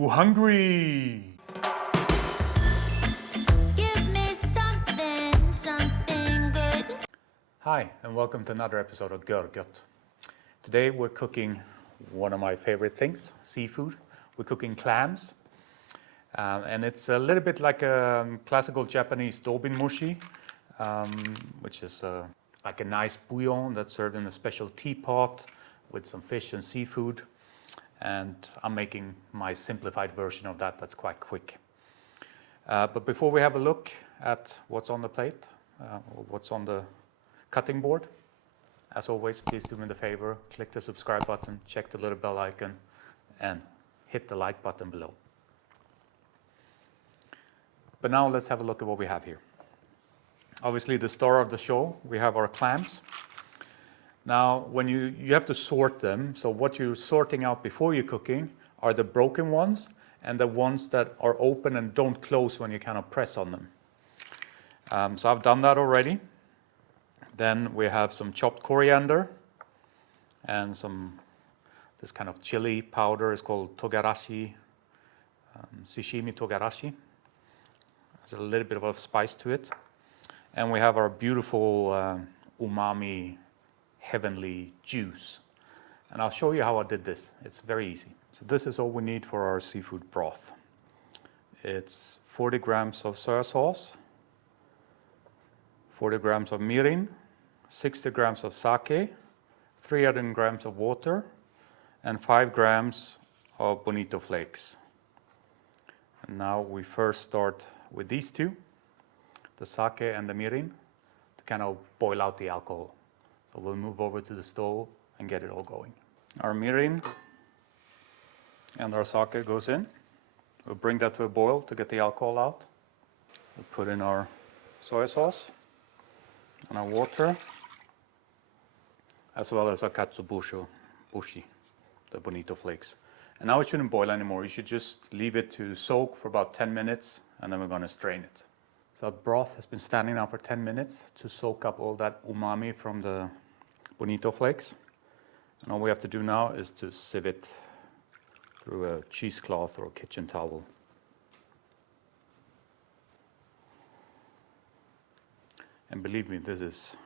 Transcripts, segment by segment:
you hungry? Give me something good. Hi, and welcome to another episode of Görgött. Today we're cooking one of my favorite things, seafood. We're cooking clams. And it's a little bit like a classical Japanese Dobin Mushi, which is like a nice bouillon that's served in a special teapot with some fish and seafood. And I'm making my simplified version of that that's quite quick. But before we have a look at what's on the plate, or what's on the cutting board, as always, please do me the favor, click the subscribe button, check the little bell icon, and hit the like button below. But now let's have a look at what we have here. Obviously, the star of the show, we have our clams. Now, when you have to sort them, so what you're sorting out before you're cooking are the broken ones and the ones that are open and don't close when you kind of press on them. So I've done that already. Then we have some chopped coriander and this kind of chili powder is called Togarashi, Shichimi Togarashi. There's a little bit of a spice to it. And we have our beautiful umami heavenly juice. And I'll show you how I did this. It's very easy. So this is all we need for our seafood broth. It's 40 grams of soy sauce, 40 grams of mirin, 60 grams of sake, 300 grams of water, and 5 grams of Bonito flakes. And now we first start with these two, the sake and the mirin, to kind of boil out the alcohol. So we'll move over to the stove and get it all going. Our mirin and our sake goes in. We'll bring that to a boil to get the alcohol out. We'll put in our soy sauce and our water, as well as our Katsuobushi, the Bonito flakes. And now it shouldn't boil anymore. You should just leave it to soak for about 10 minutes, and then we're going to strain it. So our broth has been standing now for 10 minutes to soak up all that umami from the Bonito flakes. And all we have to do now is to sieve it through a cheesecloth or a kitchen towel. And believe me, this is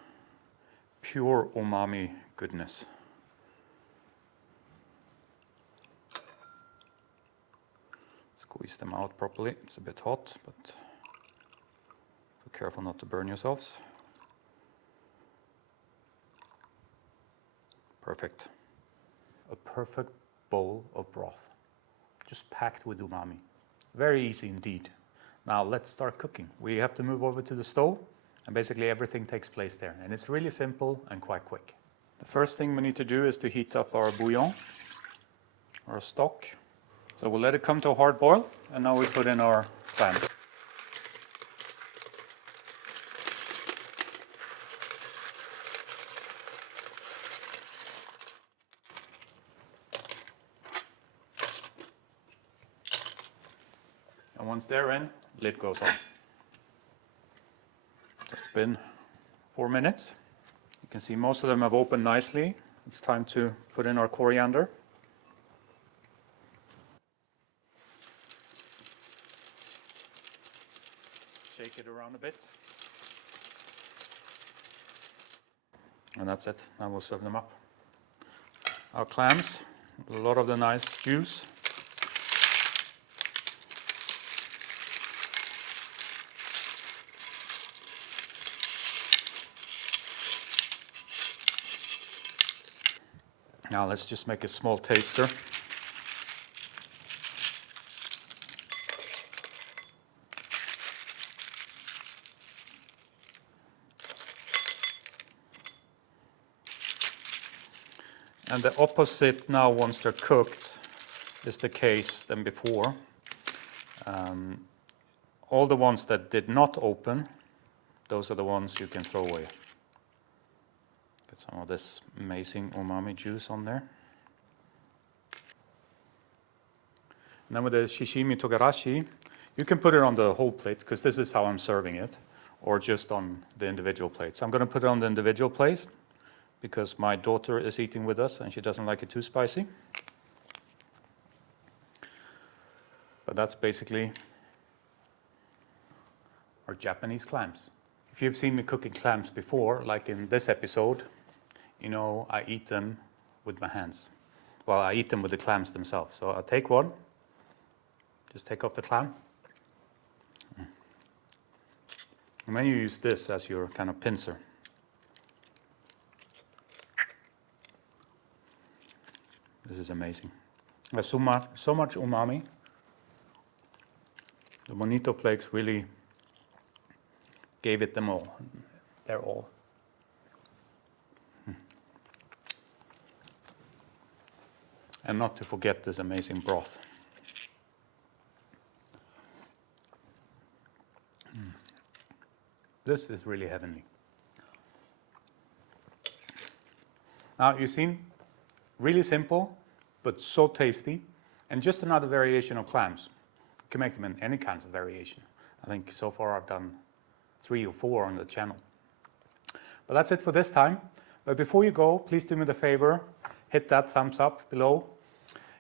pure umami goodness. Squeeze them out properly. It's a bit hot, but be careful not to burn yourselves. Perfect. A perfect bowl of broth, just packed with umami. Very easy indeed. Now let's start cooking. We have to move over to the stove, and basically everything takes place there. And it's really simple and quite quick. The first thing we need to do is to heat up our bouillon, our stock. So we'll let it come to a hard boil, and now we put in our clams. And once they're in, lid goes on. It's been 4 minutes. You can see most of them have opened nicely. It's time to put in our coriander. Shake it around a bit. And that's it. Now we'll serve them up. Our clams, a lot of the nice juice. Now let's just make a small taster. And the opposite now, once they're cooked, is the case than before. All the ones that did not open, those are the ones you can throw away. Get some of this amazing umami juice on there. And then with the Shichimi Togarashi, you can put it on the whole plate, because this is how I'm serving it, or just on the individual plates. I'm going to put it on the individual plate, because my daughter is eating with us and she doesn't like it too spicy. But that's basically our Japanese clams. If you've seen me cooking clams before, like in this episode, you know I eat them with my hands. Well, I eat them with the clams themselves. So I'll take one, just take off the clam. And then you use this as your kind of pincer. This is amazing. There's so much umami. The Bonito flakes really gave it them all. They're all. And not to forget this amazing broth. This is really heavenly. Now you've seen, really simple, but so tasty, and just another variation of clams. You can make them in any kinds of variation. I think so far I've done 3 or 4 on the channel. But that's it for this time. But before you go, please do me the favor, hit that thumbs up below.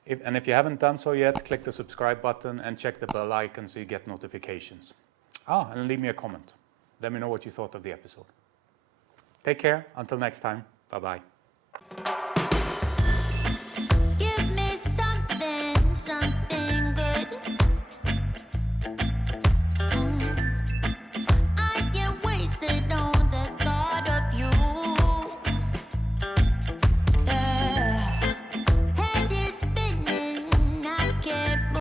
If you haven't done so yet, click the subscribe button and check the bell icon so you get notifications. And leave me a comment. Let me know what you thought of the episode. Take care. Until next time. Bye-bye.